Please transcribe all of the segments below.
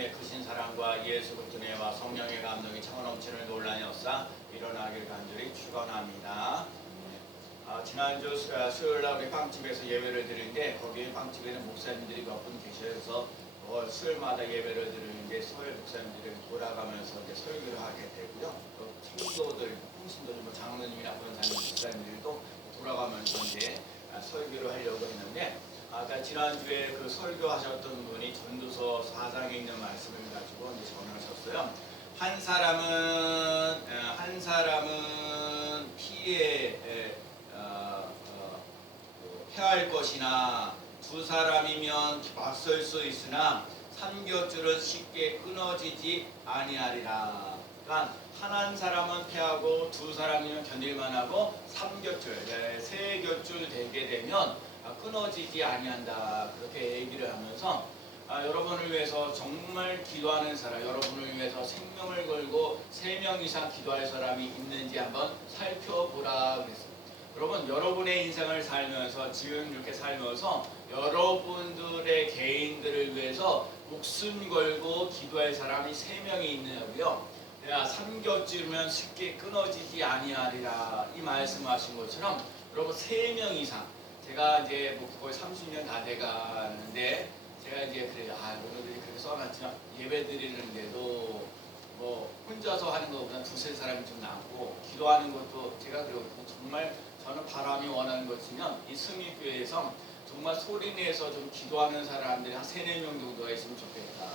하나님의 크신 사랑과 예수 그리스도의 은혜와 성령의 감동이 차고 넘치는 논란이 없사 일어나길 간절히 축원합니다. 지난주 수요일날 우리 빵집에서 예배를 드리는데 거기 빵집에는 목사님들이 몇 분 계셔서 수요일마다 예배를 드리는데 서울 목사님들이 돌아가면서 이제 설교를 하게 되고요. 또 성도들, 평신도들, 장로님이나 권사님, 목사님들도 돌아가면서 이제 설교를 하려고 했는데 지난주에 그 설교하셨던 분이 전도서 4장에 있는 말씀을 가지고 이제 전하셨어요. 한 사람은 피에 해할 것이나 두 사람이면 맞설 수 있으나 삼겹줄은 쉽게 끊어지지 아니하리라. 그러니까 한 사람은 패하고 두 사람이면 견딜만하고 세 겹줄 되게 되면 끊어지지 아니한다. 그렇게 얘기를 하면서 여러분을 위해서 정말 기도하는 사람, 여러분을 위해서 생명을 걸고 3명 이상 기도할 사람이 있는지 한번 살펴보라 그랬어요. 여러분, 여러분의 인생을 살면서 지금 이렇게 살면서 여러분들의 개인들을 위해서 목숨 걸고 기도할 사람이 3명이 있느냐고요. 내가 삼겹줄이면 쉽게 끊어지지 아니하리라 이 말씀하신 것처럼 여러분 3명 이상, 제가 이제 거의 30년 다 돼가는데 제가 이제 그래요. 오늘들이 그렇게 써놨지만 예배 드리는데도 혼자서 하는 것보다 2-3 사람이 좀 낫고 기도하는 것도 제가 그러고 정말 저는 바람이 원하는 것이면 이 승리교회에서 정말 소리내서 좀 기도하는 사람들이 한 3-4명 정도가 있으면 좋겠다.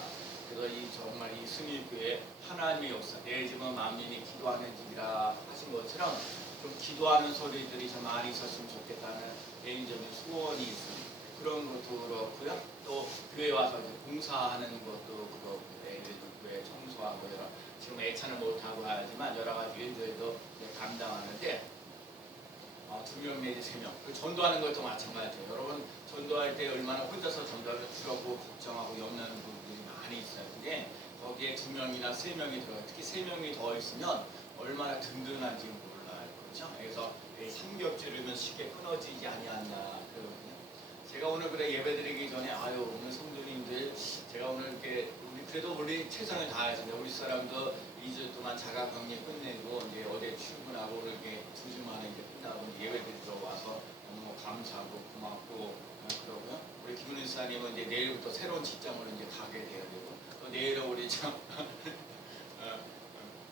그래서 정말 이 승리교회 하나님의 역사, 내 집은 만민이 기도하는 집이라 하신 것처럼 좀 기도하는 소리들이 좀 많이 있었으면 좋겠다는 개인적인 소원이 있습니다. 그런 것도 그렇고요. 또 교회 와서 봉사하는 것도 그렇고, 교회 청소하고 지금 애차는 못하고 하지만 여러 가지 일들도 감당하는데 2명 내지 3명. 전도하는 것도 마찬가지예요. 여러분 전도할 때 얼마나 혼자서 전도하면 두렵고 걱정하고 염려하는 부분들이 많이 있어요. 근데 거기에 2명이나 3명이 들어가요. 특히 3명이 더 있으면 얼마나 든든한지 몰라요. 그렇죠? 그래서 삼겹줄이면 쉽게 끊어지지 아니한다. 그러거든요. 제가 오늘 그래 예배드리기 전에 오늘 성도님들 제가 오늘 이렇게 그래도 우리 최선을 다했습니다. 우리 사람도 2주 동안 자가격리 끝내고 이제 어제 출근하고 이렇게 2주 만에 이제 끝나고 이제 예배드리러 와서 너무 감사하고 고맙고 그러고요. 우리 김은희 목사님은 이제 내일부터 새로운 직장으로 이제 가게 돼야 되고 또 내일은 우리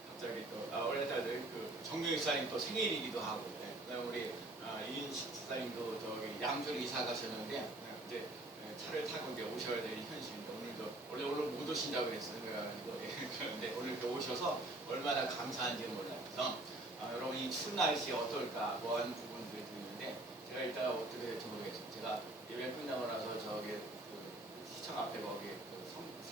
갑자기 또 올해 달에 정규 목사님 또 생일이기도 하고 그다음에 우리 이인식 목사님도 저기 양주로 이사 가셨는데 이제 차를 타고 이제 오셔야 될 현실입니다. 원래 못 오신다고 그랬어요. 그런데 오늘 이렇게 오셔서 얼마나 감사한지 몰라요. 그래서 여러분 이 추운 날씨에 어떨까 하는 부분들이 들리는데 제가 일단 어떻게 될지 모르겠어요. 제가 예배 끝나고 나서 저기 시청 앞에 거기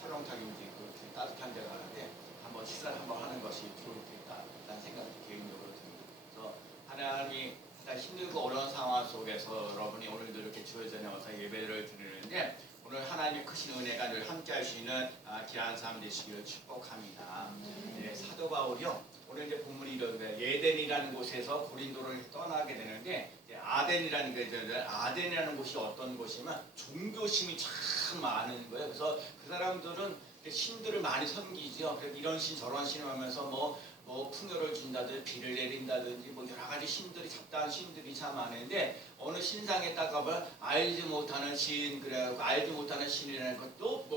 설렁탕인지 따뜻한 데 가는데 한번 식사를 한번 하는 것이 좋겠다라는 생각이 개인적으로 듭니다. 그래서 하나님이 힘들고 어려운 상황 속에서 여러분이 오늘도 이렇게 주일전에 와서 예배를 드리는데 오늘 하나님의 크신 은혜가 늘 함께 하시는 귀한 삶 되시기를 축복합니다. 사도 바울이요. 오늘 이제 본문이 이런데 에덴이라는 곳에서 고린도를 떠나게 되는데 아덴이라는 곳이 어떤 곳이면 종교심이 참 많은 거예요. 그래서 그 사람들은 신들을 많이 섬기죠. 이런 신 저런 신 하면서 뭐 풍요를 준다든지 비를 내린다든지 여러 가지 신들이 잡다한 신들이 참 많은데 어느 신상에 딱 가보면 알지 못하는 신 그래갖고 알지 못하는 신이라는 것도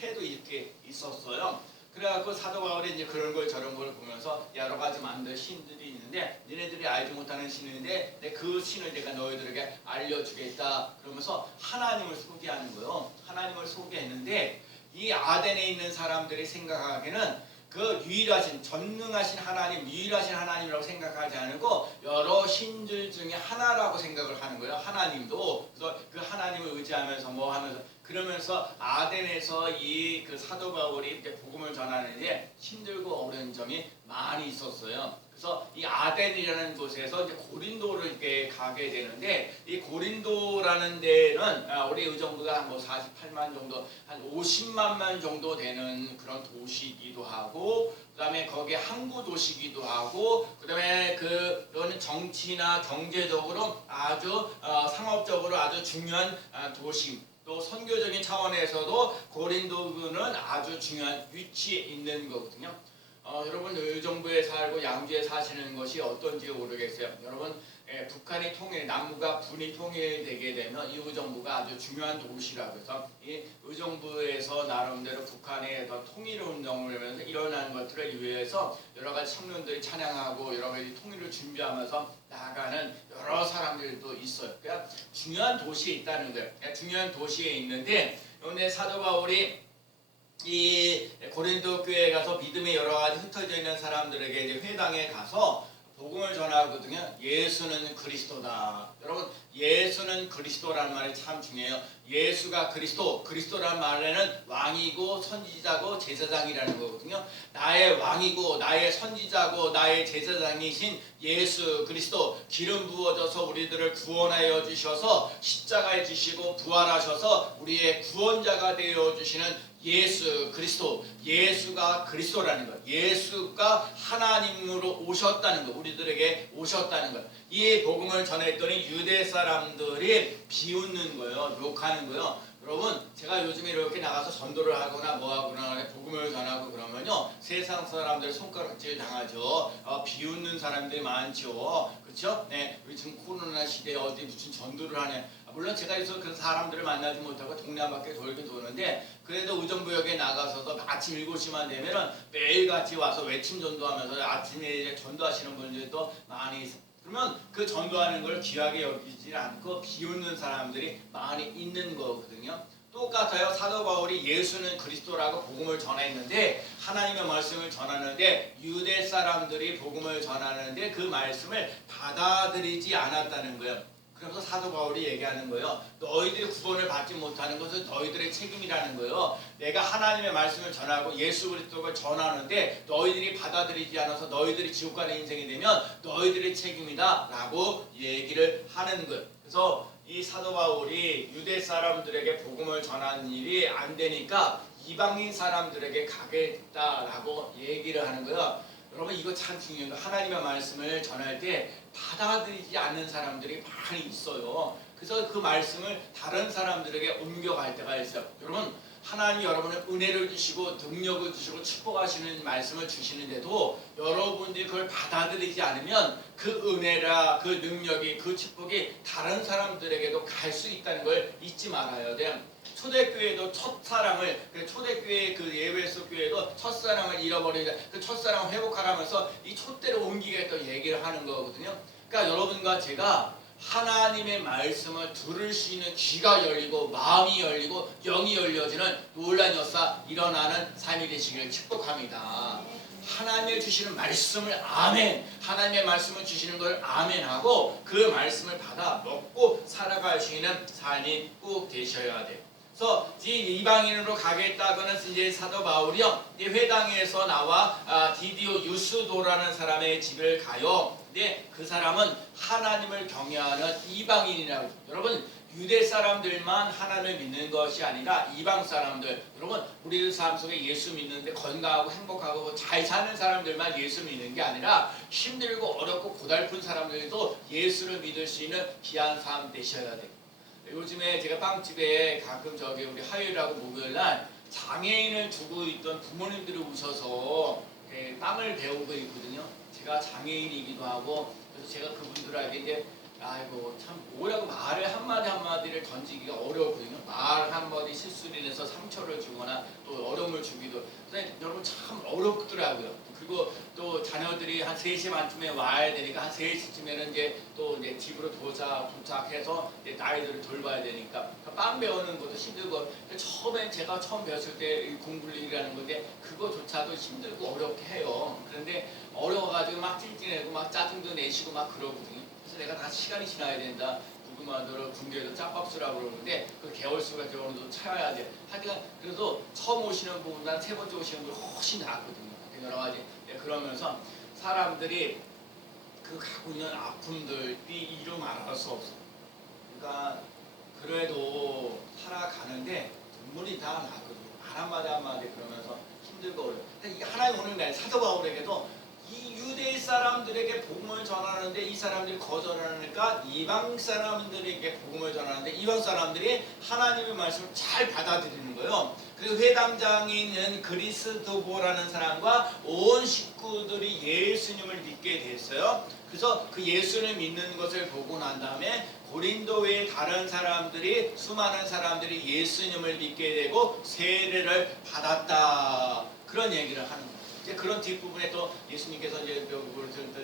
패도 이렇게 있었어요. 그래갖고 사도 바울이 이제 그런 걸 저런 걸 보면서 여러 가지 만든 신들이 있는데 니네들이 알지 못하는 신인데 그 신을 내가 너희들에게 알려주겠다 그러면서 하나님을 소개하는 거예요. 하나님을 소개했는데 이 아덴에 있는 사람들이 생각하기에는 그 유일하신 전능하신 하나님 유일하신 하나님이라고 생각하지 않고 여러 신들 중에 하나라고 생각을 하는 거예요. 하나님도. 그래서 그 하나님을 의지하면서 하면서 그러면서 아덴에서 그 사도 바울이 이제 복음을 전하는데 힘들고 어려운 점이 많이 있었어요. 그래서 이 아덴이라는 곳에서 이제 고린도를 이렇게 가게 되는데 이 고린도라는 데는 우리 의정부가 한 48만 정도, 한 50만 정도 되는 그런 도시이기도 하고, 그다음에 거기에 항구 도시이기도 하고, 그다음에 그거는 정치나 경제적으로 아주 상업적으로 아주 중요한 도시. 또 또 선교적인 차원에서도 고린도교는 아주 중요한 위치에 있는 거거든요. 여러분 의정부에 살고 양주에 사시는 것이 어떤지 모르겠어요. 여러분 북한이 남부가 분이 통일되게 되면 이 의정부가 아주 중요한 도시라고 해서 이 의정부에서 나름대로 북한의 통일 운동을 하면서 일어나는 것들을 위해서 여러 가지 청년들이 찬양하고 여러 가지 통일을 준비하면서 나아가는 여러 사람들도 있어요. 그러니까 중요한 도시에 있다는 거예요. 중요한 도시에 있는데 오늘 사도 바울이 이 고린도 교회에 가서 믿음의 여러 가지 흩어져 있는 사람들에게 이제 회당에 가서 복음을 전하거든요. 예수는 그리스도다. 여러분 예수는 그리스도라는 말이 참 중요해요. 예수가 그리스도라는 말에는 왕이고 선지자고 제사장이라는 거거든요. 나의 왕이고 나의 선지자고 나의 제사장이신 예수 그리스도, 기름 부어져서 우리들을 구원하여 주셔서 십자가에 지시고 부활하셔서 우리의 구원자가 되어 주시는 예수 그리스도, 예수가 그리스도라는 것, 예수가 하나님으로 오셨다는 것, 우리들에게 오셨다는 것. 이 복음을 전했더니 유대 사람들이 비웃는 거예요, 욕하는 거예요. 여러분 제가 요즘에 이렇게 나가서 전도를 하거나 뭐하거나 복음을 전하고 그러면요 세상 사람들 손가락질 당하죠. 비웃는 사람들이 많죠. 그렇죠? 네, 우리 지금 코로나 시대에 어디 무슨 전도를 하냐. 물론 제가 여기서 그 사람들을 만나지 못하고 동네 한 바퀴 돌긴 도는데 그래도 의정부역에 나가서도 아침 7시만 되면은 매일같이 와서 외침 전도하면서 아침에 전도하시는 분들도 많이 있어요. 그러면 그 전도하는 걸 귀하게 여기지 않고 비웃는 사람들이 많이 있는 거거든요. 똑같아요. 사도 바울이 예수는 그리스도라고 복음을 전했는데 하나님의 말씀을 전하는데 유대 사람들이 복음을 전하는데 그 말씀을 받아들이지 않았다는 거예요. 그래서 사도 바울이 얘기하는 거예요. 너희들이 구원을 받지 못하는 것은 너희들의 책임이라는 거예요. 내가 하나님의 말씀을 전하고 예수 그리스도를 전하는데 너희들이 받아들이지 않아서 너희들이 지옥 가는 인생이 되면 너희들의 책임이다 라고 얘기를 하는 거예요. 그래서 이 사도 바울이 유대 사람들에게 복음을 전하는 일이 안 되니까 이방인 사람들에게 가겠다라고 얘기를 하는 거예요. 여러분 이거 참 중요한 거. 하나님의 말씀을 전할 때 받아들이지 않는 사람들이 많이 있어요. 그래서 그 말씀을 다른 사람들에게 옮겨갈 때가 있어요. 여러분 하나님이 여러분의 은혜를 주시고 능력을 주시고 축복하시는 말씀을 주시는데도 여러분들이 그걸 받아들이지 않으면 그 은혜라 그 능력이 그 축복이 다른 사람들에게도 갈 수 있다는 걸 잊지 말아야 돼요. 초대교회도 첫사랑을, 초대교회 그 예배소 교회도 첫사랑을 잃어버리자 그 첫사랑을 회복하라면서 이 촛대로 옮기겠다고 얘기를 하는 거거든요. 그러니까 여러분과 제가 하나님의 말씀을 들을 수 있는 귀가 열리고 마음이 열리고 영이 열려지는 놀라운 역사 일어나는 삶이 되시기를 축복합니다. 하나님의 주시는 말씀을 아멘, 하나님의 말씀을 주시는 걸 아멘하고 그 말씀을 받아 먹고 살아갈 수 있는 삶이 꼭 되셔야 돼요. 그래서 이방인으로 가겠다고는 이제 사도 바울이요 회당에서 나와 디디오 유스도라는 사람의 집을 가요. 근데 그 사람은 하나님을 경외하는 이방인이라고. 여러분 유대 사람들만 하나님을 믿는 것이 아니라 이방 사람들, 여러분 우리들 삶 속에 예수 믿는데 건강하고 행복하고 잘 사는 사람들만 예수 믿는 게 아니라 힘들고 어렵고 고달픈 사람들도 예수를 믿을 수 있는 귀한 삶 되셔야 돼요. 요즘에 제가 빵집에 가끔 우리 화요일하고 목요일날 장애인을 두고 있던 부모님들이 오셔서 빵을 배우고 있거든요. 제가 장애인이기도 하고 그래서 제가 그분들에게 이제 아이고 참 뭐라고 말을 한마디를 던지기가 어려웠거든요. 말 한마디 실수를 인해서 상처를 주거나 또 어려움을 주기도. 근데 여러분 참 어렵더라고요. 그리고 또 자녀들이 한 3시 반쯤에 와야 되니까 한 3시쯤에는 이제 또 이제 집으로 도착해서 이제 아이들을 돌봐야 되니까 빵 배우는 것도 힘들고 처음엔 제가 처음 배웠을 때 공불리라는 건데 그거조차도 힘들고 어렵게 해요. 그런데 어려워가지고 막 찡찡내고 막 짜증도 내시고 막 그러거든요. 그래서 내가 다 시간이 지나야 된다. 누구만들어 군대에도 짬밥수라고 그러는데 그 개월수가 어느정도 차야 돼. 하여간 그래서 처음 오시는 분보다 3번째 오시는 분이 훨씬 낫거든요. 여러 가지 그러면서 사람들이 그 갖고 있는 아픔들이 이루 말할 수 없어. 그러니까 그래도 살아가는데 눈물이 다 나거든요. 말 한마디 한마디 그러면서 힘들고 어려워. 근데 이게 하나님 오는 날 사도 바울에게도 이 유대 사람들에게 복음을 전하는데 이 사람들이 거절하니까 이방 사람들에게 복음을 전하는데 이방 사람들이 하나님의 말씀을 잘 받아들이는 거예요. 그리고 회당장에 있는 그리스도보라는 사람과 온 식구들이 예수님을 믿게 됐어요. 그래서 그 예수를 믿는 것을 보고 난 다음에 고린도 외에 다른 사람들이 수많은 사람들이 예수님을 믿게 되고 세례를 받았다. 그런 얘기를 하는 거예요. 이제 그런 뒷부분에 또 예수님께서 이제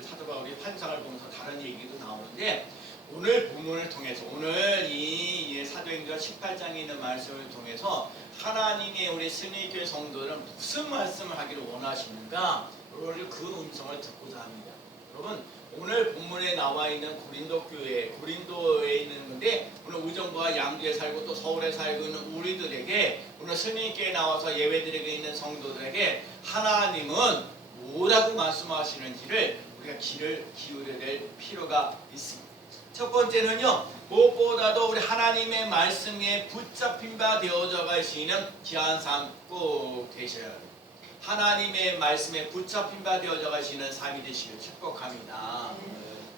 사도 바울이 환상을 보면서 다른 얘기도 나오는데 오늘 본문을 통해서 오늘 이 사도행전 18장에 있는 말씀을 통해서 하나님의 우리 승리교회 성도들은 무슨 말씀을 하기를 원하시는가? 오늘 그 음성을 듣고자 합니다. 여러분 오늘 본문에 나와 있는 고린도 교회, 고린도에 있는 건데 오늘 의정부와 양주에 살고 또 서울에 살고 있는 우리들에게 오늘 승리교회에 나와서 예배드리고 있는 성도들에게 하나님은 뭐라고 말씀하시는지를 우리가 귀를 기울여야 될 필요가 있습니다. 첫 번째는요, 무엇보다도 우리 하나님의 말씀에 붙잡힌 바 되어져 가시는 귀한 삶 꼭 되셔야 돼요. 하나님의 말씀에 붙잡힌 바 되어져 가시는 삶이 되시길 축복합니다.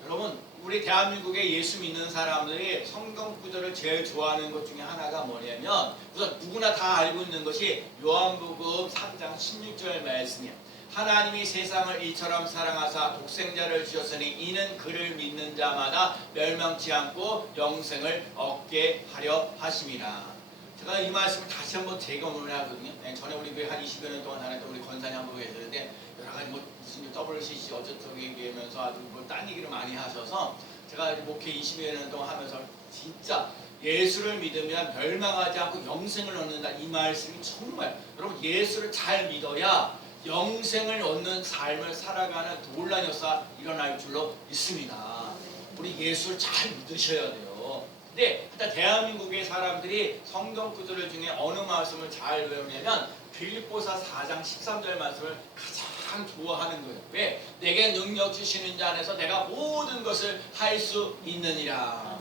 여러분 우리 대한민국에 예수 믿는 사람들이 성경 구절을 제일 좋아하는 것 중에 하나가 뭐냐면 우선 누구나 다 알고 있는 것이 요한복음 3장 16절 말씀이에요. 하나님이 세상을 이처럼 사랑하사 독생자를 주셨으니 이는 그를 믿는 자마다 멸망치 않고 영생을 얻게 하려 하심이라. 제가 이 말씀을 다시 한번 재검을 하거든요. 전에 우리 교회 한 20여 년 동안 다녔던 우리 권사님 한 분 계셨는데 여러 가지 뭐 무슨 WCC 어쩌고 얘기하면서 아주 뭐 딴 얘기를 많이 하셔서 제가 목회 20여 년 동안 하면서 진짜 예수를 믿으면 멸망하지 않고 영생을 얻는다. 이 말씀이 정말 여러분 예수를 잘 믿어야 영생을 얻는 삶을 살아가는 놀라운 역사 일어날 줄로 믿습니다. 우리 예수를 잘 믿으셔야 돼요. 근데 일단 대한민국의 사람들이 성경 구절 중에 어느 말씀을 잘 외우냐면 빌립보서 4장 13절 말씀을 가장 좋아하는 거예요. 왜? 내게 능력 주시는 자 안에서 내가 모든 것을 할 수 있느니라.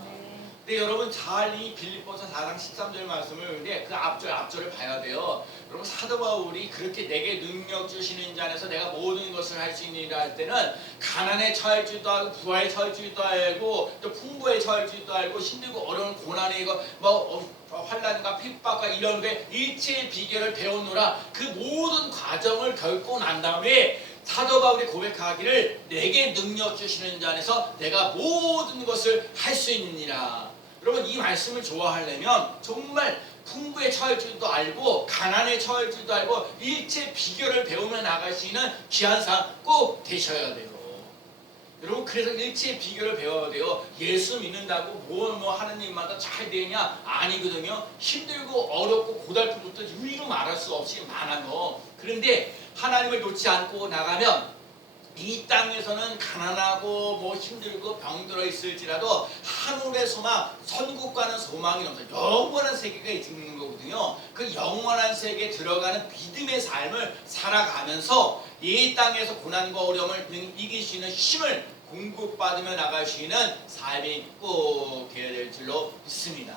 근데 여러분 잘 이 빌립보서 4장 13절 말씀을 근데 그 앞절을 봐야 돼요. 여러분 사도 바울이 그렇게 내게 능력 주시는 자 안에서 내가 모든 것을 할 수 있느니라 할 때는 가난에 처할 줄도 알고 부하에 처할 줄도 알고 또 풍부에 처할 줄도 알고 힘들고 어려운 고난에 이거 환난과 핍박과 이런 게 일체의 비결을 배우노라. 그 모든 과정을 겪고 난 다음에 사도 바울이 고백하기를 내게 능력 주시는 자 안에서 내가 모든 것을 할 수 있느니라. 여러분 이 말씀을 좋아하려면 정말 풍부에 처할 줄도 알고 가난에 처할 줄도 알고 일체 비결을 배우며 나갈 수 있는 귀한 사람 꼭 되셔야 돼요. 여러분 그래서 일체의 비결을 배워야 돼요. 예수 믿는다고 뭐 하는 일마다 잘 되냐? 아니거든요. 힘들고 어렵고 고달픈 것도 일로 말할 수 없이 많아요. 그런데 하나님을 놓지 않고 나가면 이 땅에서는 가난하고 뭐 힘들고 병들어 있을지라도 하늘의 소망, 천국과는 소망이 넘쳐 영원한 세계가 있는 거거든요. 그 영원한 세계에 들어가는 믿음의 삶을 살아가면서 이 땅에서 고난과 어려움을 이길 수 있는 힘을 공급받으며 나갈 수 있는 삶이 꼭 되어야 될 줄로 믿습니다.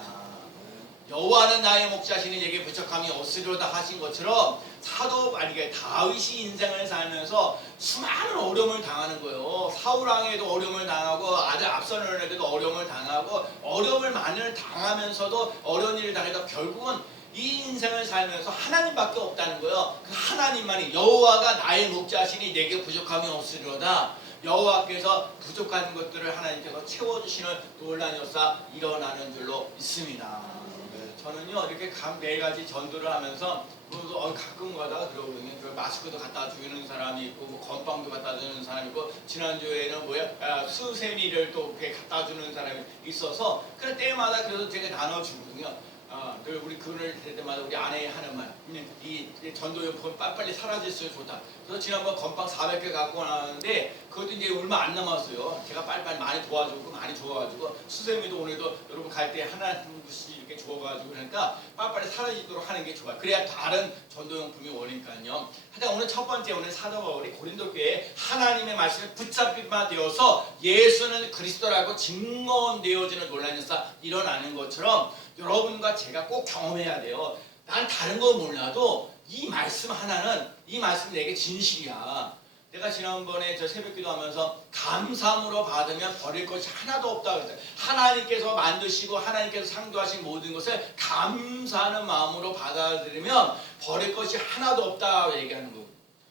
여호와는 나의 목자시니 내게 부족함이 없으리로다 하신 것처럼 다윗이 인생을 살면서 수많은 어려움을 당하는 거예요. 사울왕에도 어려움을 당하고 아들 압살롬에게도 어려움을 당하고 어려움을 많이 당하면서도 어려운 일을 당해도 결국은 이 인생을 살면서 하나님밖에 없다는 거예요. 그 하나님만이 여호와가 나의 목자시니 내게 부족함이 없으리로다. 여호와께서 부족한 것들을 하나님께서 채워주시는 놀라운 역사 일어나는 줄로 믿습니다. 저는요 이렇게 매일같이 전도를 하면서 가끔 가다가 그러거든요. 마스크도 갖다 주는 사람이 있고 뭐 건빵도 갖다 주는 사람이 있고 지난주에는 수세미를 또 이렇게 갖다 주는 사람이 있어서 그럴 때마다 그래서 제가 나눠주거든요. 우리 그를 될 때마다 우리 아내 하는 말, 이 전도용품 빨리 사라졌으면 좋다. 그래서 지난번 건빵 400개 갖고 나왔는데 그것도 이제 얼마 안 남았어요. 제가 빨리빨리 많이 도와주고 많이 줘가지고 수세미도 오늘도 여러분 갈 때 하나씩 이렇게 줘가지고 그러니까 빨리빨리 사라지도록 하는 게 좋아요. 그래야 다른 전도용품이 오니까요. 하여튼 오늘 첫 번째 오늘 사도 바울이 고린도 교회에 하나님의 말씀에 붙잡힌 바 되어서 예수는 그리스도라고 증거되어지는 놀라운 역사 일어나는 것처럼 여러분과 제가 꼭 경험해야 돼요. 난 다른 거 몰라도 이 말씀 하나는 이 말씀 내게 진실이야. 내가 지난번에 저 새벽기도 하면서 감사함으로 받으면 버릴 것이 하나도 없다 그랬어요. 하나님께서 만드시고 하나님께서 창조하신 모든 것을 감사하는 마음으로 받아들이면 버릴 것이 하나도 없다 얘기하는 거예요.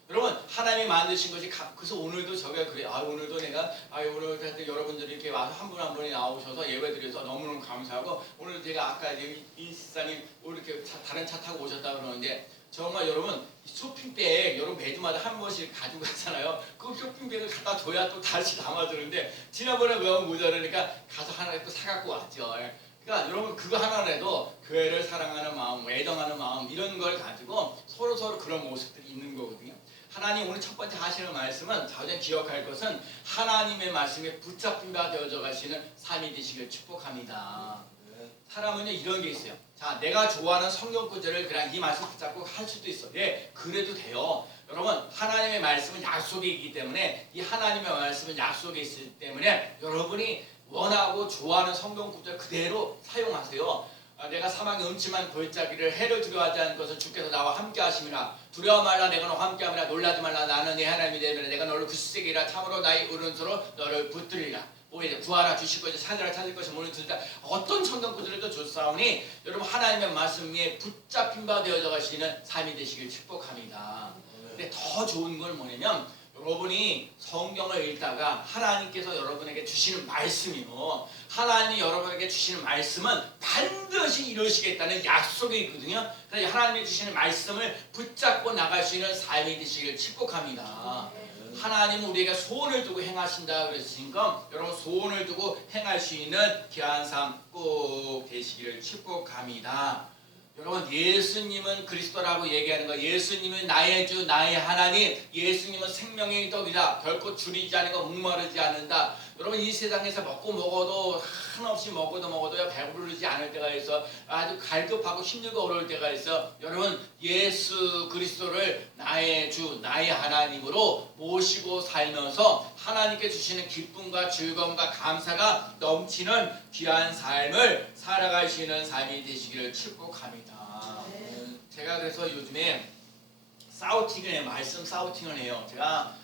여러분 하나님이 만드신 것이 그래서 오늘도 저가 그래요. 오늘도 내가 오늘 여러분들이 이렇게 와서 한 분 한 분이 나오셔서 예배드려서 너무너무 감사하고 오늘 제가 아까 인스타님 이렇게 다른 차 타고 오셨다 그러는데 정말 여러분 쇼핑백 여러분 매주마다 한 번씩 가지고 가잖아요. 그 쇼핑백을 갖다 줘야 또 다시 담아두는데 지난번에 외운 모자라니까 가서 하나 또 사갖고 왔죠. 그러니까 여러분 그거 하나라도 교회를 사랑하는 마음, 애정하는 마음 이런 걸 가지고 서로 그런 모습들이 있는 거거든요. 하나님 오늘 첫 번째 하시는 말씀은 자우전 기억할 것은 하나님의 말씀에 붙잡힌 바 되어져 가시는 삶이 되시길 축복합니다. 사람은요 이런 게 있어요. 자, 내가 좋아하는 성경 구절을 그냥 이 말씀 붙잡고 할 수도 있어. 네, 그래도 돼요. 여러분 하나님의 말씀은 약속이 있기 때문에 이 하나님의 말씀은 약속이 있기 때문에 여러분이 원하고 좋아하는 성경 구절 그대로 사용하세요. 내가 사망의 음침한 골짜기를 해를 두려워하지 않은 것은 주께서 나와 함께 하심이라. 두려워 말라 내가 너와 함께 함이라. 놀라지 말라 나는 네 하나님이 되면 내가 너를 굳세기라. 참으로 나의 오른손으로 너를 붙들리라. 이제 구하라 주실 것이 찾으라 찾을 것이 문을 두드리라. 어떤 성경 구절도 좋사오니 여러분 하나님의 말씀 위에 붙잡힌 바 되어져 가시는 삶이 되시길 축복합니다. 근데 더 좋은 건 뭐냐면 여러분이 성경을 읽다가 하나님께서 여러분에게 주시는 말씀이요. 하나님이 여러분에게 주시는 말씀은 반드시 이루시겠다는 약속이 있거든요. 그래서 하나님이 주시는 말씀을 붙잡고 나갈 수 있는 삶이 되시길 축복합니다. 하나님은 우리에게 소원을 두고 행하신다 그랬으니까 여러분 소원을 두고 행할 수 있는 귀한 삶 꼭 되시기를 축복합니다. 여러분 예수님은 그리스도라고 얘기하는 거 예수님은 나의 주 나의 하나님 예수님은 생명의 떡이다. 결코 줄이지 않고 목마르지 않는다. 여러분 이 세상에서 먹고 먹어도 한없이 먹어도 배부르지 않을 때가 있어. 아주 갈급하고 힘들고 어려울 때가 있어. 여러분 예수 그리스도를 나의 주 나의 하나님으로 모시고 살면서 하나님께 주시는 기쁨과 즐거움과 감사가 넘치는 귀한 삶을 살아가시는 삶이 되시기를 축복합니다. 제가 그래서 요즘에 사우팅을 해요. 말씀 사우팅을 해요. 제가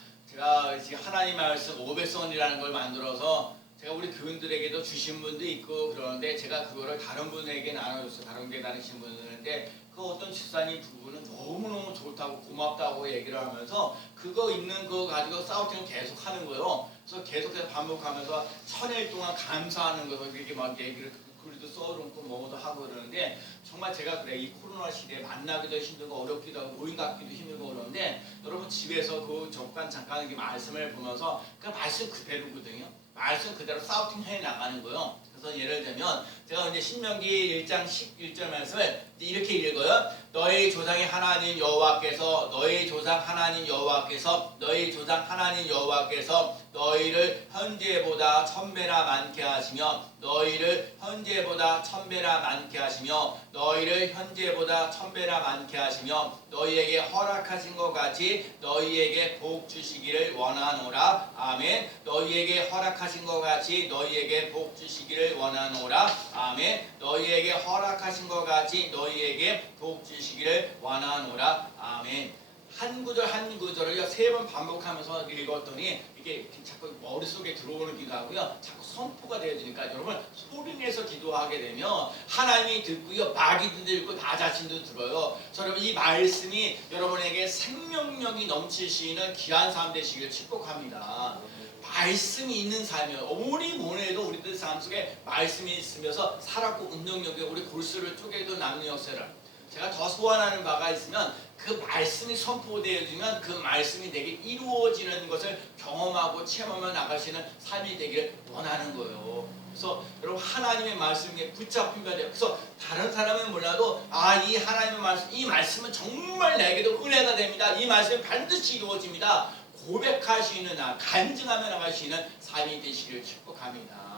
지금 하나님 말씀 500선이라는 걸 만들어서 제가 우리 교인들에게도 주신 분도 있고 그러는데 제가 그거를 다른 분에게 나눠줬어요. 다른 데 다니시는 분들한테 그 어떤 집사님 부부는 너무너무 좋다고 고맙다고 얘기를 하면서 그거 있는 거 가지고 사우팅을 계속 하는 거예요. 그래서 계속해서 반복하면서 1000일 동안 감사하는 거 이렇게 막 얘기를 글도 써놓고 뭐도 하고 그러는데 정말 제가 그래 이 코로나 시대에 만나기도 힘들고 어렵기도 하고 모임 갖기도 힘들고 그러는데 여러분 집에서 그 잠깐 이렇게 말씀을 보면서 그 말씀 그대로거든요. 말씀 그대로 사우팅 해 나가는 거예요. 그래서 예를 들면 제가 이제 신명기 1장 11절 말씀을 이렇게 읽어요. 너희 조상의 하나님 여호와께서 너희 조상 하나님 여호와께서 너희 조상 하나님 여호와께서 너희를 현재보다 1000배나 많게 하시며 너희를 현재보다 1000배나 많게 하시며 너희를 현재보다 1000배나 많게 하시며 너희에게 허락하신 것 같이 너희에게 복 주시기를 원하노라. 아멘. 너희에게 허락하신 것 같이 너희에게 복 주시기를 원하노라. 아멘. 너희에게 허락하신 것 같이 너희에게 복 주시기를 원하노라. 아멘. 한 구절 한 구절을 3번 반복하면서 읽었더니 이게 자꾸 머릿속에 들어오는 기도하고요. 자꾸 선포가 되어지니까 여러분 소리내서 기도하게 되면 하나님이 듣고요. 마귀도 듣고 나 자신도 들어요. 여러분 이 말씀이 여러분에게 생명력이 넘치시는 귀한 삶 되시길 축복합니다. 말씀이 있는 삶이에요. 오리 뭐래도 우리들 삶 속에 말씀이 있으면서 살았고 운동력에 우리 골수를 쪼개도 남는 역사를 제가 더 소원하는 바가 있으면 그 말씀이 선포되어지면 그 말씀이 내게 이루어지는 것을 경험하고 체험하며 나가시는 삶이 되기를 원하는 거예요. 그래서 여러분 하나님의 말씀에 붙잡힌 바 돼요. 그래서 다른 사람은 몰라도 이 하나님의 말씀 이 말씀은 정말 내게도 은혜가 됩니다. 이 말씀이 반드시 이루어집니다. 고백할 수 있는 간증하며 나갈 수 있는 삶이 되시기를 축복합니다.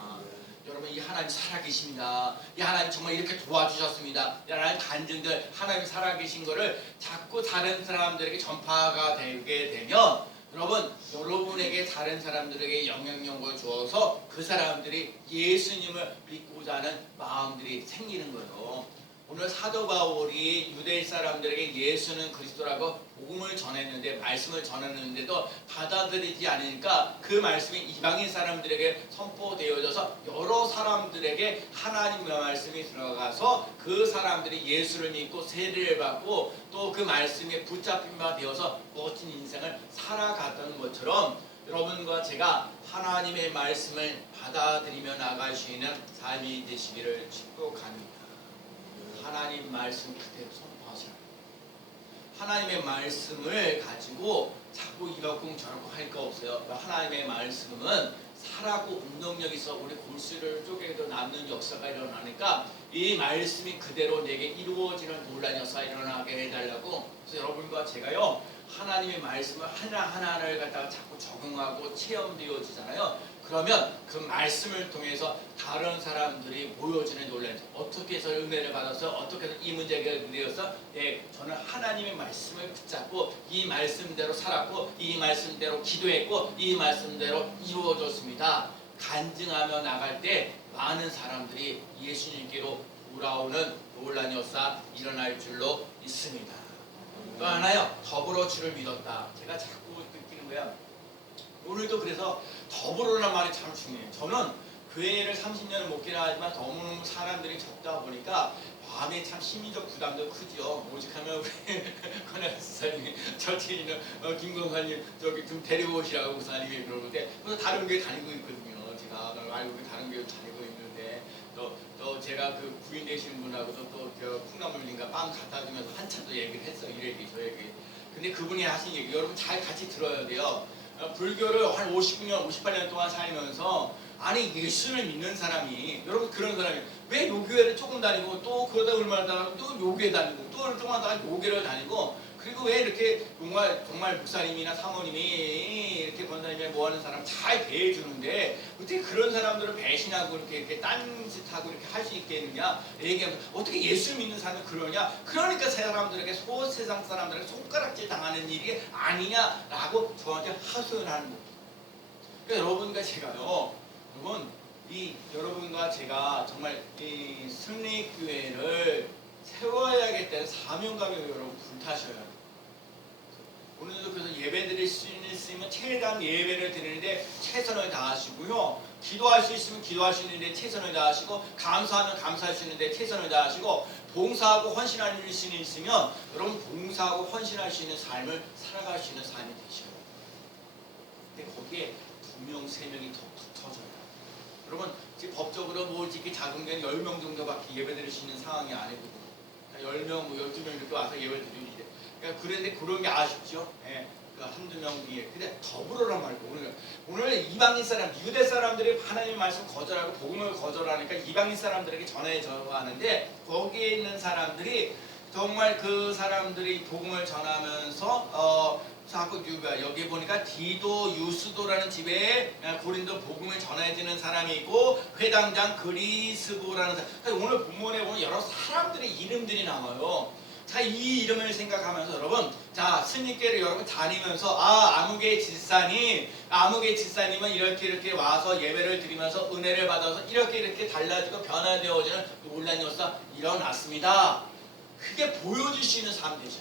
여러분 이 하나님 살아계십니다. 이 하나님 정말 이렇게 도와주셨습니다. 이 하나님 간증들 하나님 살아계신 거를 자꾸 다른 사람들에게 전파가 되게 되면 여러분에게 다른 사람들에게 영향력을 주어서 그 사람들이 예수님을 믿고자 하는 마음들이 생기는 거예요. 오늘 사도 바울이 유대 사람들에게 예수는 그리스도라고 복음을 전했는데, 말씀을 전했는데도 받아들이지 않으니까 그 말씀이 이방인 사람들에게 선포되어져서 여러 사람들에게 하나님의 말씀이 들어가서 그 사람들이 예수를 믿고 세례를 받고 또 그 말씀에 붙잡힌 바 되어서 멋진 인생을 살아갔던 것처럼, 여러분과 제가 하나님의 말씀을 받아들이며 나갈 수 있는 삶이 되시기를 축복합니다. 하나님 말씀 그대로 선포하세요. 하나님의 말씀을 가지고 자꾸 이러쿵 저러쿵 할 거 없어요. 하나님의 말씀은 살아고 운동력이 있어 우리 골수를 쪼개도 남는 역사가 일어나니까 이 말씀이 그대로 내게 이루어지는 놀라운 역사가 일어나게 해달라고. 그래서 여러분과 제가요, 하나님의 말씀을 하나하나를 갖다가 자꾸 적응하고 체험되어지잖아요. 그러면 그 말씀을 통해서 다른 사람들이 모여지는 놀라운, 어떻게 해서 은혜를 받아서 어떻게 해서 이 문제가 되어서 저는 하나님의 말씀을 붙잡고 이 말씀대로 살았고 이 말씀대로 기도했고 이 말씀대로 이루어졌습니다. 간증하며 나갈 때 많은 사람들이 예수님께로 돌아오는 놀라운 역사 일어날 줄로 믿습니다. 또 하나요, 더불어 주를 믿었다. 제가 자꾸 느끼는 거야. 오늘도 그래서 더불어라는 말이 참 중요해요. 저는 교회를 30년을 목회를 하지만 너무 사람들이 적다 보니까 마음에 참 심리적 부담도 크죠. 오직하면 우리 권한 목사님이 저쪽에 있는 김건사님 저기 좀 데려오시라고 목사님이 그러는데, 그래서 다른 교회 다니고 있거든요. 제가 알고 다른 교회 다니고 있는데 또 제가 그 부인 되시는 분하고도 또 콩나물인가 빵 갖다 주면서 한참 또 얘기를 했어요. 이 얘기 저 얘기. 근데 그분이 하신 얘기 여러분 잘 같이 들어야 돼요. 불교를 한 59년, 58년 동안 살면서, 아니 예수를 믿는 사람이, 여러분 그런 사람이 왜 요 교회를 조금 다니고 또 그러다 얼마나 다니고 또 요 교회 다니고 또 조금만 다니고 요 교회를 다니고, 그리고 왜 이렇게 정말 목사님이나 사모님이 이렇게 권사님이 뭐하는 사람 잘 대해주는데 어떻게 그런 사람들을 배신하고 이렇게 딴짓하고 이렇게 할 수 있겠느냐 얘기하면, 어떻게 예수 믿는 사람이 그러냐, 그러니까 사람들에게 세상 사람들에게 손가락질 당하는 일이 아니냐라고 저한테 하소연하는 거예요. 그러니까 여러분과 제가요, 여러분과 제가 정말 이 승리교회를 세워야겠다는 사명감이 여러분 불타셔야 돼요. 오늘도 그래서 예배 드릴 수 있으면 최대한 예배를 드리는데 최선을 다하시고요, 기도할 수 있으면 기도할 수 있는데 최선을 다하시고, 감사하면 감사할 수 있는데 최선을 다하시고, 봉사하고 헌신할 수 있으면 여러분 봉사하고 헌신할 수 있는 삶을 살아갈 수 있는 삶이 되셔야 돼요. 근데 거기에 2명, 3명이 더 붙어져요. 여러분 지금 법적으로 뭐 이렇게 작용된 10명 정도밖에 예배 드릴 수 있는 상황이 아니거든요. 10명, 12명 이렇게 와서 예배 드리는데, 그러니까 그런데 그런 게 아쉽죠. 예, 그 한두 명 뒤에. 근데 더불어란 말고, 오늘 이방인 사람, 유대 사람들이 하나님의 말씀 거절하고 복음을 거절하니까 이방인 사람들에게 전해져야 하는데, 거기에 있는 사람들이 정말 그 사람들이 복음을 전하면서 자꾸 여기 보니까 디도 유스도라는 집에 고린도 복음을 전해지는 사람이 있고, 회당장 그리스보라는 사람. 그러니까 오늘 본문에 보면 여러 사람들의 이름들이 나와요. 자, 이 이름을 생각하면서 여러분, 자, 스님께를 여러분 다니면서, 아무개 집사님은 이렇게 와서 예배를 드리면서 은혜를 받아서 이렇게 달라지고 변화되어지는 놀라운 역사 일어났습니다. 그게 보여줄 수 있는 삶 되죠.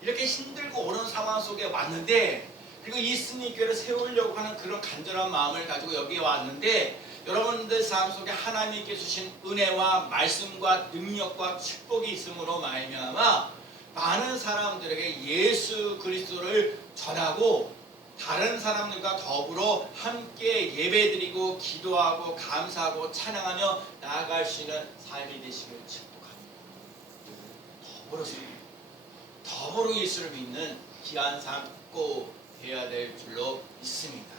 이렇게 힘들고 어려운 상황 속에 왔는데, 그리고 이 스님교회를 세우려고 하는 그런 간절한 마음을 가지고 여기에 왔는데, 여러분들 삶 속에 하나님께 주신 은혜와 말씀과 능력과 축복이 있음으로 말미암아 많은 사람들에게 예수 그리스도를 전하고 다른 사람들과 더불어 함께 예배드리고 기도하고 감사하고 찬양하며 나아갈 수 있는 삶이 되시길 축복합니다. 더불어 예수를 믿는 귀한 삶 꼭 해야 될 줄로 믿습니다.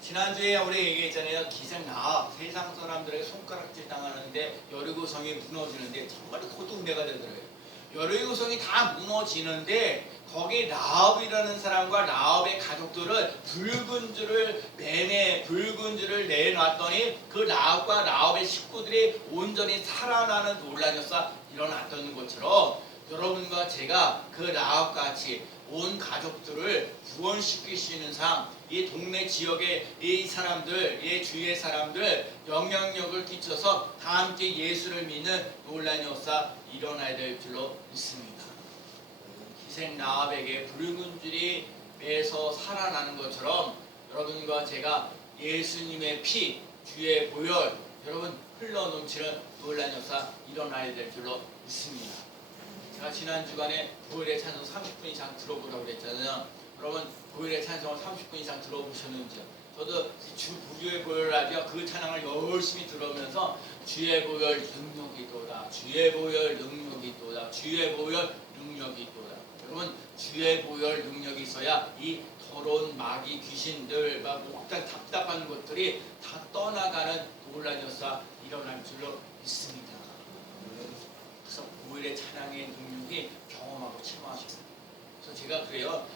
지난주에 우리 얘기했잖아요. 기생나합, 세상 사람들에게 손가락질 당하는데 여리고성이 무너지는데, 정말 그것도 은혜가 되더라고요. 여리고성이 다 무너지는데 거기 라합이라는 사람과 라합의 가족들을 붉은 줄을 내놨더니 그 라합과 라합의 식구들이 온전히 살아나는 놀라운 역사 일어났던 것처럼, 여러분과 제가 그 라합 같이 온 가족들을 구원시킬 수 있는 삶, 이 동네 지역의 이 사람들, 이 주위의 사람들 영향력을 끼쳐서 다 함께 예수를 믿는 놀라운 역사 일어나야 될 줄로 믿습니다. 희생 라합에게 붉은 줄이 매서 살아나는 것처럼 여러분과 제가 예수님의 피, 주의 보혈, 여러분 흘러넘치는 놀라운 역사 일어나야 될 줄로 믿습니다. 제가 지난 주간에 보혈의 찬송 30분 이상 들어보라고 그랬잖아요. 여러분 보혈의 찬송을 30분 이상 들어보셨는지요? 저도 주 부교의 보혈 라디오 그 찬양을 열심히 들으면서 주의 보혈 능력이 있도다, 주의 보혈 능력이 있도다, 주의 보혈 능력이 있도다. 여러분 주의 보혈 능력이 있어야 이 더러운 마귀 귀신들 막 목단 답답한 것들이 다 떠나가는 놀라운 역사 일어날 줄로 믿습니다. 그래서 보혈의 찬양의 능력이 경험하고 체험하십니다. 그래서 제가 그래요.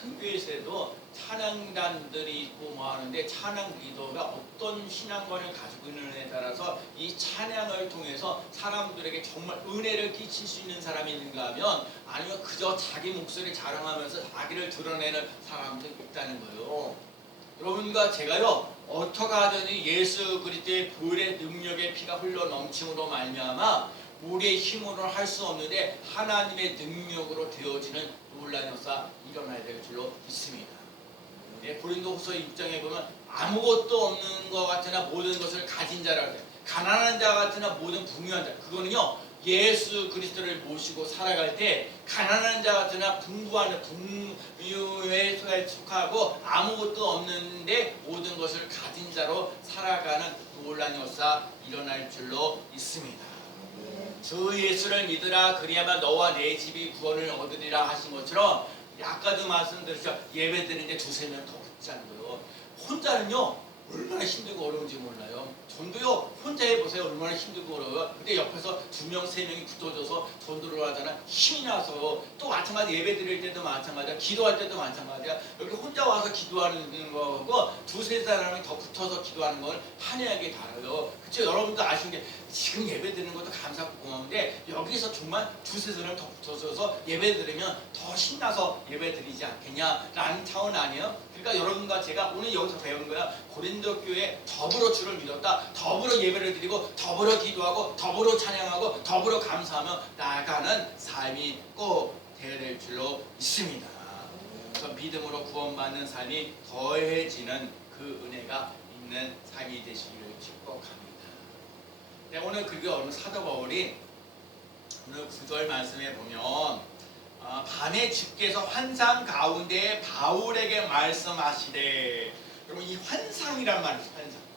큰 교회에서도 찬양단들이 있고 뭐 하는데 찬양 리더가 어떤 신앙관을 가지고 있느냐에 따라서 이 찬양을 통해서 사람들에게 정말 은혜를 끼칠 수 있는 사람이 있는가 하면 아니면 그저 자기 목소리 자랑하면서 자기를 드러내는 사람들이 있다는 거예요. 여러분과 제가요 어떻게 하든지 예수 그리스도의 보혈의 능력의 피가 흘러 넘침으로 말미암아 우리의 힘으로는 할 수 없는데 하나님의 능력으로 되어지는 놀라운 역사 일어나야 될 줄로 믿습니다. 네, 고린도후서 6장에 보면 아무것도 없는 것 같으나 모든 것을 가진 자라고 해요. 가난한 자 같으나 모든 풍요한 자. 그거는요 예수 그리스도를 모시고 살아갈 때 가난한 자 같으나 풍부한 풍요에 속하고 아무것도 없는데 모든 것을 가진 자로 살아가는 놀라운 역사 일어날 줄로 믿습니다. 주 예수를 믿으라 그리하면 너와 내 집이 구원을 얻으리라 하신 것처럼 아까도 말씀드렸죠. 예배 드리는데 두세 명 더 붙자는 거예요. 혼자는요 얼마나 힘들고 어려운지 몰라요. 전도요 혼자 해보세요. 얼마나 힘들고 어려워요. 근데 옆에서 두 명, 세 명이 붙어줘서 전도를 하잖아. 힘이 나서 또 마찬가지 예배 드릴 때도 마찬가지야. 기도할 때도 마찬가지야. 여기 혼자 와서 기도하는 거고 두세 사람이 더 붙어서 기도하는 건 한약이 다르요. 그쵸? 여러분도 아시는 게 지금 예배 드리는 것도 감사하고 고마운데 여기서 정말 두세 사람 더 붙어서 예배 드리면 더 신나서 예배 드리지 않겠냐라는 차원 아니에요? 그러니까 여러분과 제가 오늘 여기서 배운 거야. 고린도 교회 더불어 주를 믿었다. 더불어 예배를 드리고 더불어 기도하고 더불어 찬양하고 더불어 감사하며 나아가는 삶이 꼭 되어야 될 줄로 믿습니다. 그래서 믿음으로 구원받는 삶이 더해지는 그 은혜가 있는 삶이 되시기를 축복합니다. 네, 오늘 그게 어느 사도 바울이 오늘 9절 말씀에 보면 밤에 주께서 환상 가운데 바울에게 말씀하시되, 여러분 이 환상이란 말이죠. 환상.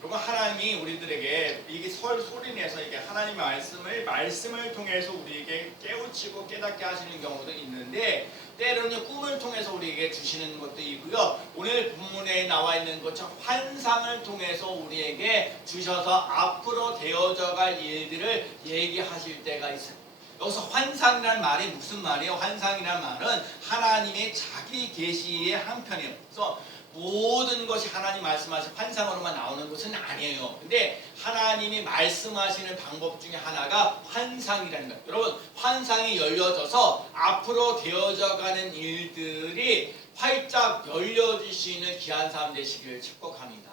여러분 하나님이 우리들에게 이게 소리내서 이게 하나님 말씀을 통해서 우리에게 깨우치고 깨닫게 하시는 경우도 있는데 때로는 꿈을 통해서 우리에게 주시는 것도 있고요. 오늘 본문에 나와 있는 것처럼 환상을 통해서 우리에게 주셔서 앞으로 되어져갈 일들을 얘기하실 때가 있어요. 여기서 환상이라는 말이 무슨 말이에요? 환상이라는 말은 하나님의 자기 계시의 한편이에요. 그래서 모든 것이 하나님 말씀하신 환상으로만 나오는 것은 아니에요. 근데 하나님이 말씀하시는 방법 중에 하나가 환상이라는 거예요. 여러분 환상이 열려져서 앞으로 되어져가는 일들이 활짝 열려질 수 있는 귀한 삶 되시기를 축복합니다.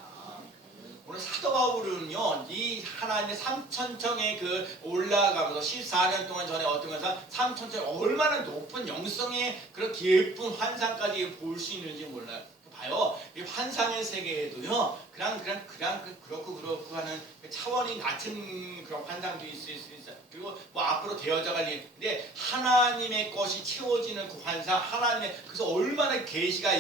오늘 사도 바울은요, 이 하나님의 삼천청에 그 올라가면서 14년 동안 전에 어떠면서 삼천청 얼마나 높은 영성의 그런 예쁜 환상까지 볼 수 있는지 몰라요. 봐요. 이 환상의 세계에도요, 그렇고 하는 차원이 낮은 그런 환상도 있을 수 있어요. 그리고 뭐 앞으로 되어져갈 일. 근데 하나님의 것이 채워지는 그 환상, 그래서 얼마나 계시가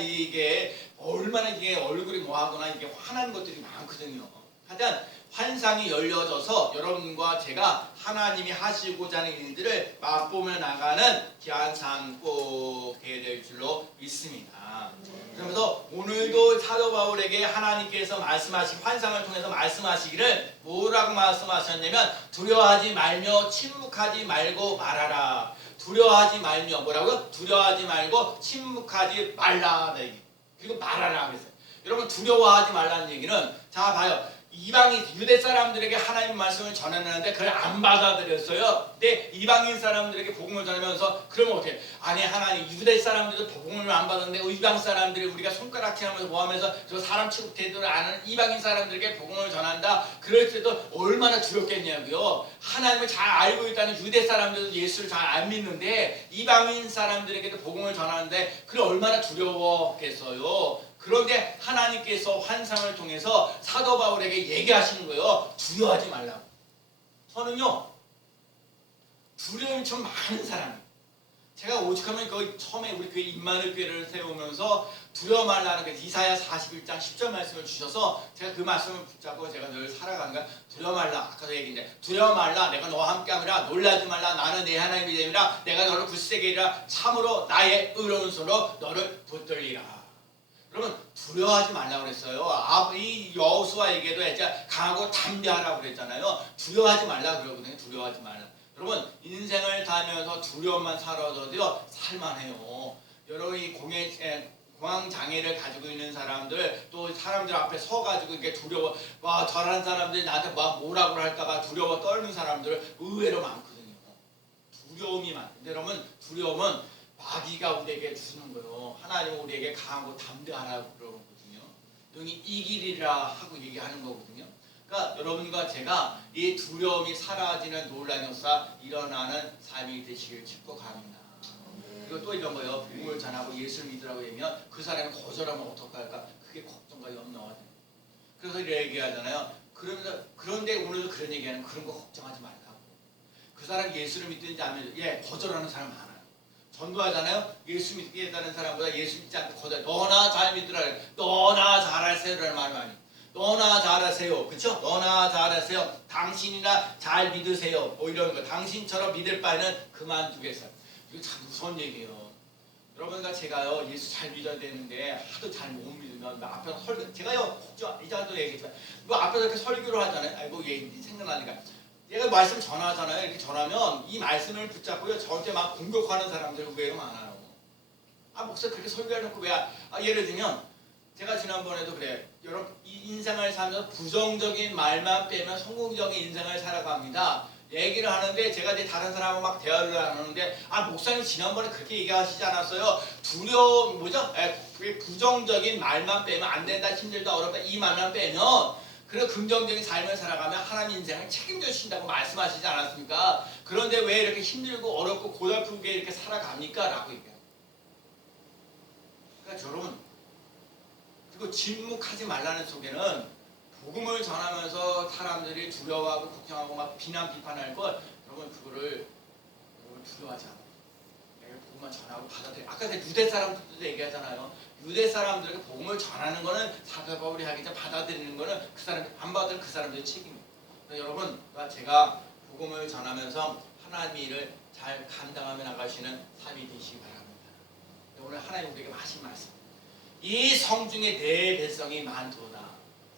얼마나 이게 얼굴이 뭐하거나 이게 화난 것들이 많거든요. 하여튼 환상이 열려져서 여러분과 제가 하나님이 하시고자 하는 일들을 맛보며 나가는 귀한 삶 꼭 되어야 될 줄로 믿습니다. 그러면서 오늘도 사도 바울에게 하나님께서 말씀하신 환상을 통해서 말씀하시기를 뭐라고 말씀하셨냐면 두려워하지 말며 침묵하지 말고 말하라. 두려워하지 말며 뭐라고요? 두려워하지 말고 침묵하지 말라. 그리고 말하라 그랬어요. 여러분 두려워하지 말라는 얘기는 자 봐요. 이방인 유대 사람들에게 하나님 말씀을 전하는데 그걸 안 받아들였어요. 근데 이방인 사람들에게 복음을 전하면서 그러면 어떻게? 아니 하나님 유대 사람들도 복음을 안 받았는데 이방 사람들이 우리가 손가락질 하면서 뭐하면서 저 사람 취급태도를 아는 이방인 사람들에게 복음을 전한다. 그럴 때도 얼마나 두렵겠냐고요. 하나님을 잘 알고 있다는 유대 사람들도 예수를 잘 안 믿는데 이방인 사람들에게도 복음을 전하는데 그게 얼마나 두려웠겠어요. 그런데 하나님께서 환상을 통해서 사도 바울에게 얘기하시는 거예요. 두려워하지 말라고. 저는요 두려움이 좀 많은 사람이에요. 제가 오죽하면 그 처음에 우리 교회 임마누엘 교회를 세우면서 두려워 말라는 그 이사야 41장 10절 말씀을 주셔서 제가 그 말씀을 붙잡고 제가 늘 살아가는 거야. 두려워 말라. 아까도 얘기했는데 두려워 말라. 내가 너와 함께함이라. 놀라지 말라. 나는 내 하나님이 됨이라. 내가 너를 굳세게 이라. 참으로 나의 의로운 손으로 너를 붙들리라. 여러분 두려워하지 말라고 그랬어요. 이 여호수아에게도 이제 강하고 담대하라고 그랬잖아요. 두려워하지 말라고 그러거든요. 두려워하지 말라. 여러분 인생을 살면서 두려움만 살아도요 살만해요. 여러분 이 공황 장애를 가지고 있는 사람들 또 사람들 앞에 서가지고 이게 두려워 와 저런 사람들이 나한테 막 뭐라고 할까봐 두려워 떨는 사람들 의외로 많거든요. 두려움이 많은데 여러분 두려움은 마귀가 우리에게 주는 거예요. 하나님은 우리에게 강하고 담대하라고 그러거든요. 여기 이길이라 하고 얘기하는 거거든요. 그러니까 여러분과 제가 이 두려움이 사라지는 놀라운 역사 일어나는 삶이 되시길 축복합니다. 그리고 또 이런 거예요. 복음을 전하고 예수를 믿으라고 얘기하면 그 사람이 거절하면 어떡할까? 그게 걱정과 염려가 돼요. 그래서 이렇게 얘기하잖아요. 그런데 오늘도 그런 얘기하는 그런 거 걱정하지 말라고. 그 사람이 예수를 믿든지 안 믿든지 거절하는 사람 많아요. 전도하잖아요. 예수 믿겠다는 사람보다 예수 믿지 않고 거절. 너나 잘 믿으라. 너나 잘하세요라는 말 많이. 너나 잘하세요. 그렇죠? 너나 잘하세요. 당신이나 잘 믿으세요. 뭐 이런 거. 당신처럼 믿을 바에는 그만두겠어요. 이거 참 무서운 얘기예요. 여러분과 제가요 예수 잘 믿어야 되는데 하도 잘 못 믿으면 앞에서 설교 제가요 이자도 얘기했지만 뭐 앞에서 이렇게 설교를 하잖아요. 아이고 얘 생각나니까. 얘가 말씀 전하잖아요. 이렇게 전하면 이 말씀을 붙잡고요 저한테 막 공격하는 사람들 의외로 많아요. 아 목사 그렇게 설교해놓고 왜 예를 들면 제가 지난번에도 그래. 여러분 이 인생을 살면서 부정적인 말만 빼면 성공적인 인생을 살아갑니다. 얘기를 하는데 제가 이제 다른 사람하고 막 대화를 하는데 목사님 지난번에 그렇게 얘기하시지 않았어요? 두려움 뭐죠? 부정적인 말만 빼면 안 된다, 힘들다, 어렵다 이 말만 빼면 그런 긍정적인 삶을 살아가면 하나님 인생을 책임져 주신다고 말씀하시지 않았습니까? 그런데 왜 이렇게 힘들고 어렵고 고달프게 이렇게 살아갑니까? 라고 얘기해요. 그러니까 여러분 그리고 침묵하지 말라는 속에는 복음을 전하면서 사람들이 두려워하고 걱정하고 막 비난 비판할 걸 여러분 그거를 두려워하지 않고 복음만 전하고 받아들여. 아까 유대 사람들도 얘기하잖아요. 유대 사람들에게 복음을 전하는 거는 사도 바울이 하기 전 받아들이는 거는 그 사람 안 받을 그 사람들의 책임이에요. 여러분 제가 복음을 전하면서 하나님의 일을 잘 감당하며 나가시는 삶이 되시기 바랍니다. 오늘 하나님 우리에게 하신 말씀. 이 성중에 내 백성이 많도다.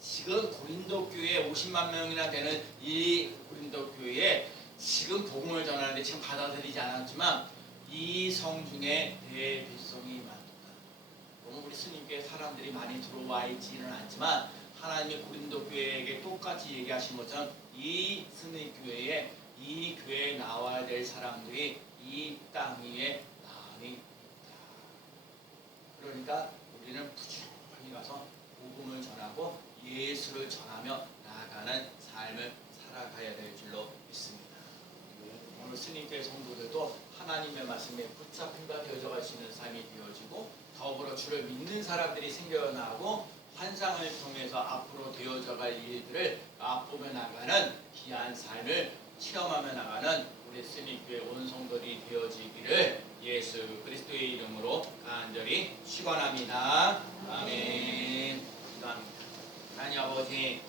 지금 고린도 교회에 50만 명이나 되는 이 고린도 교회에 지금 복음을 전하는데 지금 받아들이지 않았지만 이 성중에 내 백성이 많도다. 오늘 우리 스님께 사람들이 많이 들어와 있지는 않지만 하나님의 고린도 교회에게 똑같이 얘기하신 것처럼 이 스님 교회에 이 교회에 나와야 될 사람들이 이 땅 위에 많이 있다. 그러니까 우리는 부지런히 가서 복음을 전하고 예수를 전하며 나아가는 삶을 살아가야 될 줄로 믿습니다. 오늘 스님교회 성도들도 하나님의 말씀에 붙잡힌 바 되어져 갈 수 있는 삶이 되어지고 더불어 주를 믿는 사람들이 생겨나고 환상을 통해서 앞으로 되어져 갈 일들을 맛보며 나가는 귀한 삶을 체험하며 나가는 우리 스님교회 온 성도들이 되어지기를 예수 그리스도의 이름으로 간절히 축원합니다. 아멘. 기도합니다. 하나님 아버지